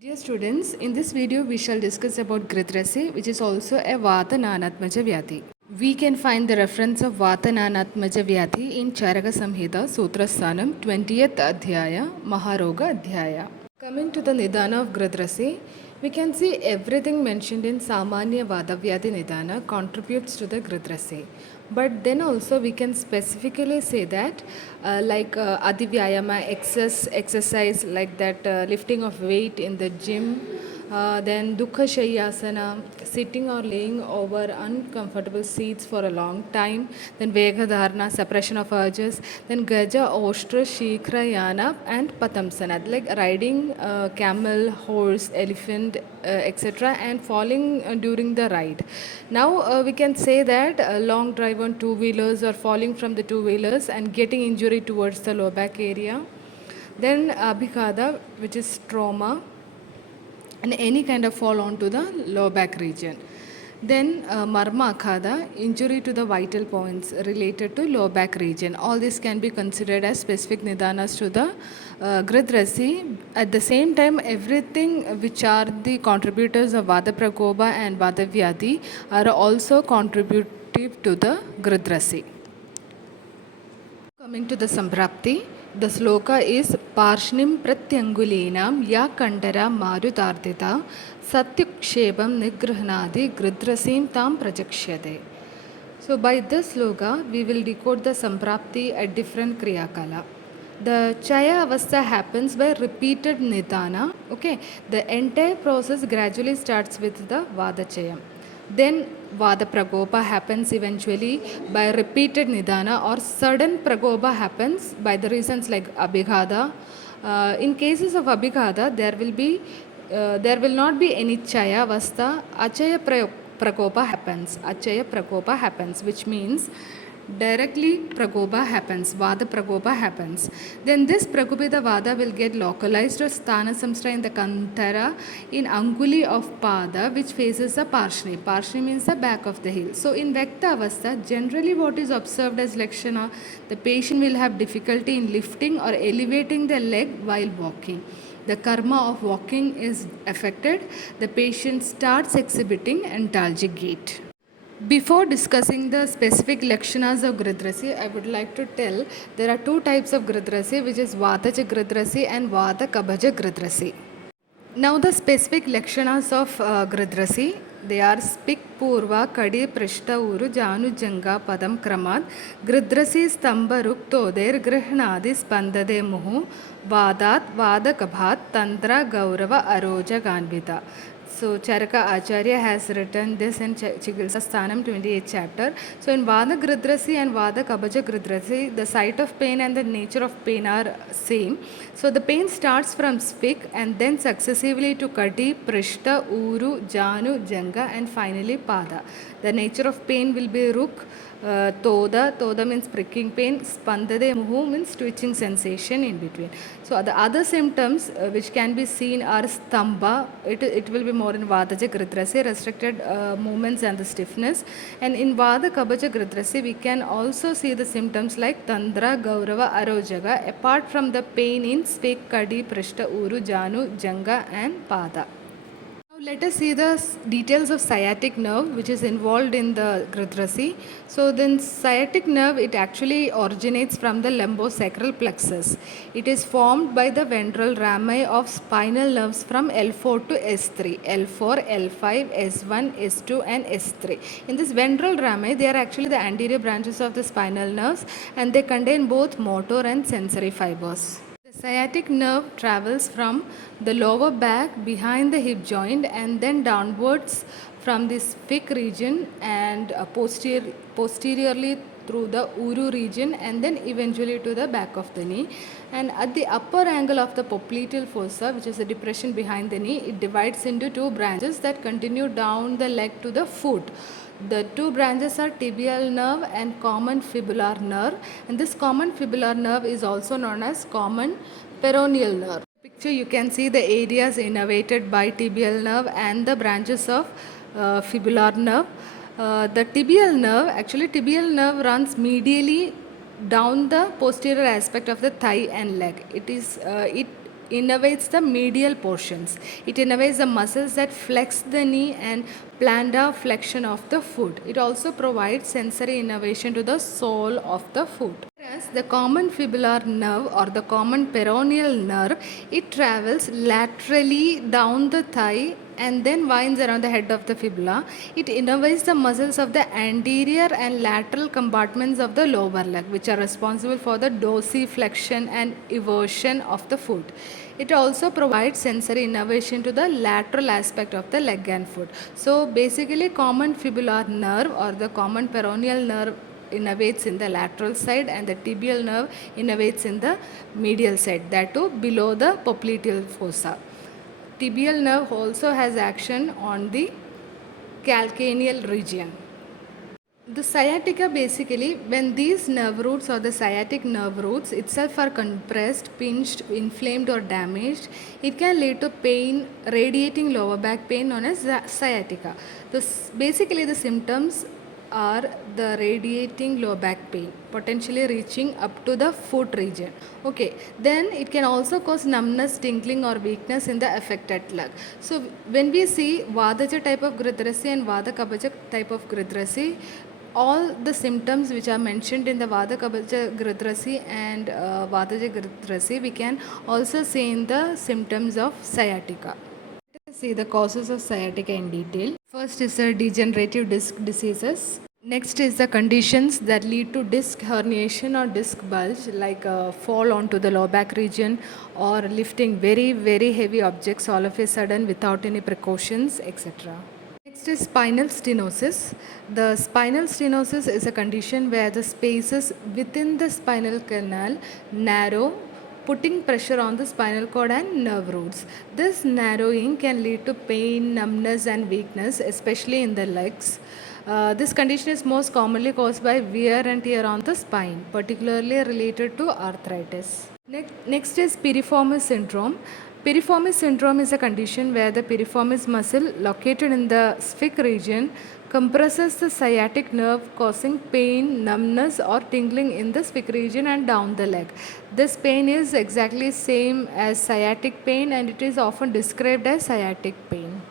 Dear students, in this video we shall discuss about Gridhrasi, which is also a Vata Nanatmaja Vyadhi. We can find the reference of Vata Nanatmaja Vyadhi in Charaka Samhita Sutrasthanam 20th Adhyaya Maharoga Adhyaya. Coming to the Nidana of Gridhrasi, we can see everything mentioned in Samanya Vadavyadhi Nidana contributes to the Gridhrasi. But then also we can specifically say that Adivyayama, exercise like that lifting of weight in the gym, then Dukha Shayyasana, sitting or laying over uncomfortable seats for a long time, then Vegadharana, suppression of urges, then Gaja, Oshtra, Shikra, Yana, and Patamsana, like riding camel, horse, elephant, etc., and falling during the ride. Now we can say that a long drive on two-wheelers or falling from the two-wheelers and getting injury towards the low back area. Then Abhighata, which is trauma, and any kind of fall onto the lower back region. Then marma akhada, injury to the vital points related to lower back region. All this can be considered as specific nidanas to the Gridhrasi. At the same time, everything which are the contributors of Vada Prakopa and Vada Vyadhi are also contributive to the Gridhrasi. Coming to the Samprapti, the sloka is Parshnim Pratyangulinam Ya Kandara Marutardita Satyukshebam Nigrahnadi Gridhrasim Tam Prajakshyade. So by this sloka, we will decode the Samprapti at different Kriyakala. The Chaya Avastha happens by repeated Nidana. Okay, the entire process gradually starts with the Vada Chayam. Then Vada Prakopa happens eventually by repeated Nidana, or sudden Prakopa happens by the reasons like Abhighata. In cases of Abhighata, there will not be any Chaya Avastha. Achaya Prakopa happens. Achaya Prakopa happens, which means directly Prakopa happens, Vada Prakopa happens. Then this Prakopita Vada will get localized or Sthana Samstra in the Kantara in Anguli of Pada, which faces the Parshni. Parshni means the back of the heel. So in Vekta Avastha, generally what is observed as Lakshana, the patient will have difficulty in lifting or elevating the leg while walking. The karma of walking is affected. The patient starts exhibiting antalgic gait. Before discussing the specific lakshanas of Gridhrasi, I would like to tell there are two types of Gridhrasi, which is Vataja Gridhrasi and Vata Kabaja Gridhrasi. Now the specific lakshanas of Gridhrasi, they are Spik Purva Kadi Prishta Uru Janu Janga Padam Kramad Gridhrasi Stamba Ruktoder Grihnadi Spandade Muhu Vadat Vada Kabhat Tantra Gaurava Aroja Ganvita. So Charaka Acharya has written this in Chikitsa Sthanam 28th chapter. So in Vada Gridhrasi and Vada Kabaja Gridhrasi, the site of pain and the nature of pain are same. So the pain starts from Spik and then successively to Kati, Prishta, Uru, Janu, Janga and finally Pada. The nature of pain will be Ruk, Toda means pricking pain, Spandade Muhu means twitching sensation in between. So the other symptoms which can be seen are Stamba, it will be more in Vadaja Gridhrasi, restricted movements and the stiffness. And in Vada Kabaja Gridhrasi, we can also see the symptoms like Tandra, Gaurava, Arojaga, apart from the pain in Spik, Kadi, Prishta, Uru, Janu, Janga and Pada. Let us see the details of sciatic nerve which is involved in the Gridhrasi. So then sciatic nerve, it actually originates from the lumbosacral plexus. It is formed by the ventral rami of spinal nerves from L4 to S3. L4, L5, S1, S2 and S3. In this ventral rami, they are actually the anterior branches of the spinal nerves and they contain both motor and sensory fibers. Sciatic nerve travels from the lower back behind the hip joint and then downwards from the sphic region and posteriorly through the uru region and then eventually to the back of the knee. And at the upper angle of the popliteal fossa, which is a depression behind the knee, it divides into two branches that continue down the leg to the foot. The two branches are tibial nerve and common fibular nerve, and this common fibular nerve is also known as common peroneal nerve. Picture, you can see the areas innervated by tibial nerve and the branches of fibular nerve. The tibial nerve runs medially down the posterior aspect of the thigh and leg. It innervates the medial portions. It innervates the muscles that flex the knee and plantar flexion of the foot. It also provides sensory innervation to the sole of the foot. Whereas the common fibular nerve or the common peroneal nerve, it travels laterally down the thigh and then winds around the head of the fibula. It innervates the muscles of the anterior and lateral compartments of the lower leg, which are responsible for the dorsiflexion and eversion of the foot. It also provides sensory innervation to the lateral aspect of the leg and foot. So basically common fibular nerve or the common peroneal nerve innervates in the lateral side and the tibial nerve innervates in the medial side, that too below the popliteal fossa. Tibial nerve also has action on the calcaneal region. The sciatica, basically when these nerve roots or the sciatic nerve roots itself are compressed, pinched, inflamed or damaged, it can lead to pain, radiating lower back pain known as sciatica. Basically the symptoms are the radiating lower back pain, potentially reaching up to the foot region. Okay, then it can also cause numbness, tingling or weakness in the affected leg. So when we see Vadaja type of Gridhrasi and Vada Kabaja type of Gridhrasi, all the symptoms which are mentioned in the Vada Kabaja Gridhrasi and Vadaja Gridhrasi, we can also see in the symptoms of sciatica. Let's see the causes of sciatica in detail. First is the degenerative disc diseases. Next is the conditions that lead to disc herniation or disc bulge, like fall onto the lower back region or lifting very heavy objects all of a sudden without any precautions, etc. Next is spinal stenosis. The spinal stenosis is a condition where the spaces within the spinal canal narrow, putting pressure on the spinal cord and nerve roots. This narrowing can lead to pain, numbness and weakness, especially in the legs. This condition is most commonly caused by wear and tear on the spine, particularly related to arthritis. Next is piriformis syndrome. Piriformis syndrome is a condition where the piriformis muscle located in the sphic region compresses the sciatic nerve, causing pain, numbness or tingling in the sphic region and down the leg. This pain is exactly same as sciatic pain and it is often described as sciatic pain.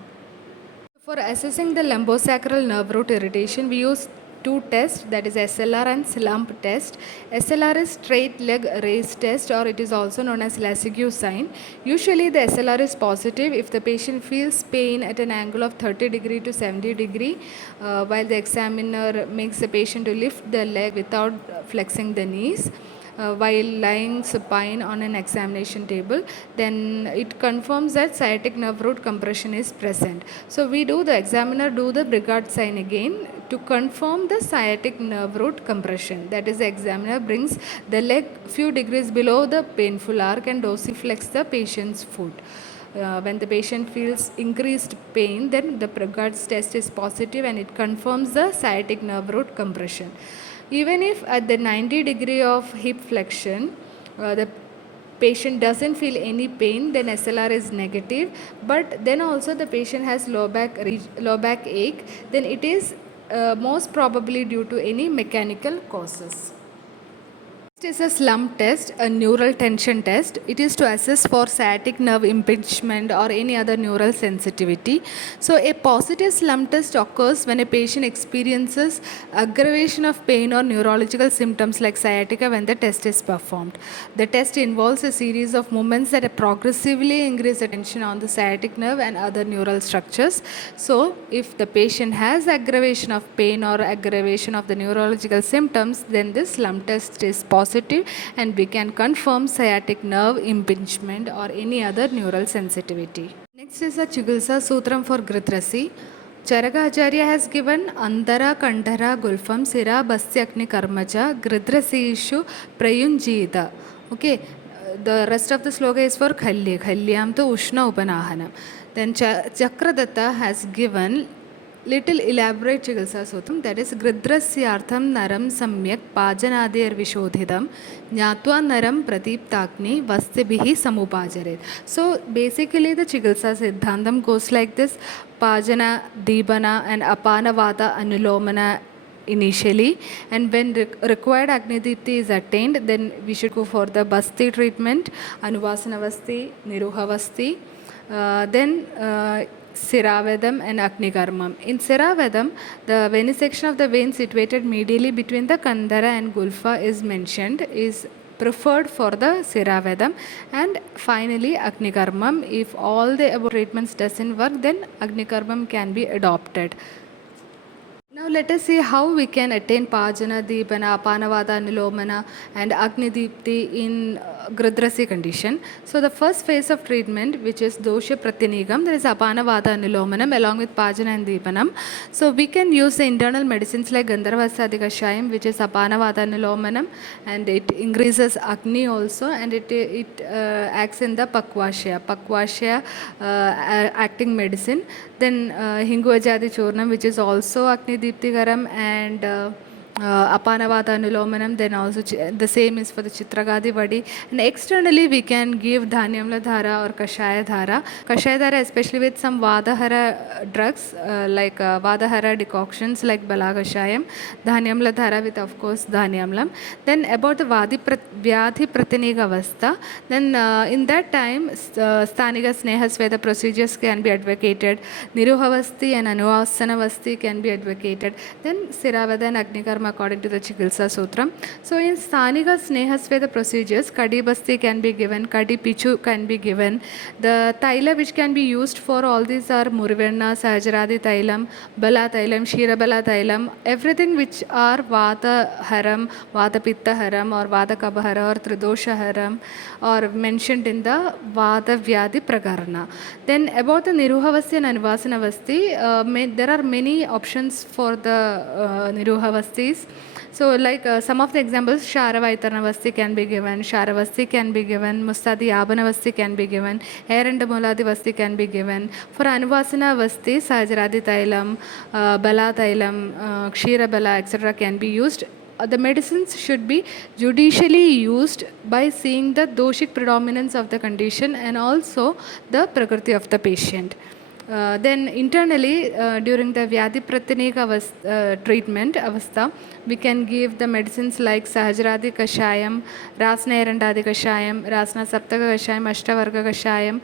For assessing the lumbosacral nerve root irritation, we use two tests, that is SLR and slump test. SLR is straight leg raise test, or it is also known as Lasigue's sign. Usually the SLR is positive if the patient feels pain at an angle of 30 degree to 70 degree while the examiner makes the patient to lift the leg without flexing the knees. While lying supine on an examination table, then it confirms that sciatic nerve root compression is present. So the examiner do the Brigard sign again to confirm the sciatic nerve root compression. That is, the examiner brings the leg few degrees below the painful arc and dorsiflex the patient's foot. When the patient feels increased pain, then the Brigard's test is positive and it confirms the sciatic nerve root compression. Even if at the 90 degree of hip flexion, the patient doesn't feel any pain, then SLR is negative. But then also the patient has low back ache, then it is most probably due to any mechanical causes. Next is a slump test, a neural tension test. It is to assess for sciatic nerve impingement or any other neural sensitivity. So a positive slump test occurs when a patient experiences aggravation of pain or neurological symptoms like sciatica when the test is performed. The test involves a series of movements that progressively increase the tension on the sciatic nerve and other neural structures. So if the patient has aggravation of pain or aggravation of the neurological symptoms, then this slump test is positive and we can confirm sciatic nerve impingement or any other neural sensitivity. Next is a Chikitsa Sutram for Gridhrasi. Charaka Acharya has given Andara Kandhara Gulfam Sira Basyakni Karmacha Gridhrasishu Prayunjita. Okay, the rest of the sloka is for Khalyam to Ushna Upanahanam. Then Chakradatta has given little elaborate Chikitsa Sutram, that is Gridhrasyartham Naram Samyak Pajanadir Vishodhidam Nyatva Naram Pratiptakni Vastibihi Samupajaret. So basically the Chikitsa Siddhantam goes like this: Pajana, Dibana and Apanavata Anulomana initially, and when required Agni Dipti is attained, then we should go for the Basti treatment, Anuvasana Niruhavasti, then Siravedam and Agnikarmam. In Siravedam, the venesection of the vein situated medially between the Kandara and Gulfa is mentioned, is preferred for the Siravedam. And finally Agnikarmam. If all the above treatments doesn't work, then Agnikarmam can be adopted. Now let us see how we can attain Pajana, Deepana, Apanavada, Nilomana and Agni Deepti in Gridhrasi condition. So the first phase of treatment, which is Dosha Pratinigam, there is Apanavada, Nilomanam along with Pajana and Deepanam. So we can use the internal medicines like Gandharvasadi Kashayam, which is Apanavada, Nilomanam, and it increases Agni also, and it acts in the Pakvashya acting medicine. Then Hinguvajadi Churnam, which is also Agni Deeptigaram, and Apanavada Nulomanam, then also the same is for the Chitragadi Vadi. And externally we can give Dhanyamla Dhara or Kashaya Dhara. Kashaya Dhara especially with some Vadahara drugs like Vadahara decoctions like Balagashayam, Dhanyamla Dhara with of course Dhanyamlam. Then about the Vyadhi Pratiniga Avastha, then in that time Sthaniga Sneha Sveda procedures can be advocated, Niruhavasti and Anuvasanavasti can be advocated, then Siravada and Agnikarma according to the Chikitsa Sutram. So in Sthaniga Sneha Sveda procedures, Kadi Basti can be given, Kadi Pichu can be given. The Taila which can be used for all these are Murivenna, Sahajaradi Tailam, Bala Tailam, Shirabala Tailam, everything which are Vata Haram, Vata Pitta Haram or Vata Kabahara or Tridosha Haram or mentioned in the Vata Vyadhi Prakarana. Then about the Niruhavasti and Anuvasanavasti, there are many options for the Niruhavastis. So like some of the examples, Sharavaitarnavasti can be given, Sharavasti can be given, Mustadi Abanavasti can be given, Erandamuladi Vasti can be given. For Anuvasana Vasti, Sahajaradi Tailam, Bala Tailam, Kshira Bala, etc. can be used. The medicines should be judicially used by seeing the doshic predominance of the condition and also the prakriti of the patient. Then internally during the Vyadhi Pratinika treatment avastha, we can give the medicines like Sahajaradi Kashayam, Rasna Erandadi Kashayam, Rasna Saptaka Kashayam, Ashtavarga Kashayam.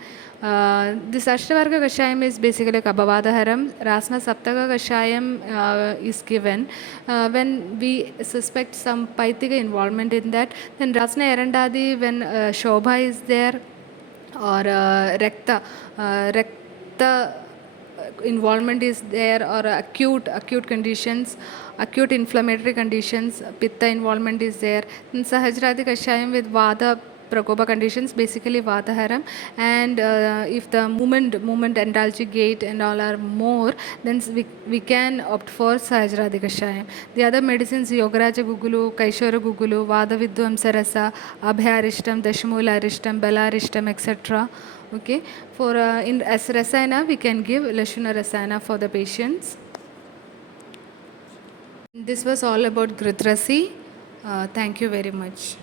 This Ashtavarga Kashayam is basically Kabavadaharam. Rasna Saptaka Kashayam is given when we suspect some Paithika involvement in that. Then Rasna Erandadi when Shobha is there or Rekta involvement is there or acute conditions, acute inflammatory conditions, Pitta involvement is there. Then Sahajradi Kashayam with Vada Prakopa conditions, basically Vataharam, and if the movement endalgic gait and all are more, then we can opt for Sahajradi Kashayam. The other medicines, Yogaraja Gugulu, Kaishora Gugulu, Vada Vidvamsarasa, Abhyarishtam, Dashamula Arishtam, Balarishtam, etc. Okay, for as Rasayana, we can give Lashuna Rasayana for the patients. This was all about Gridhrasi. Thank you very much.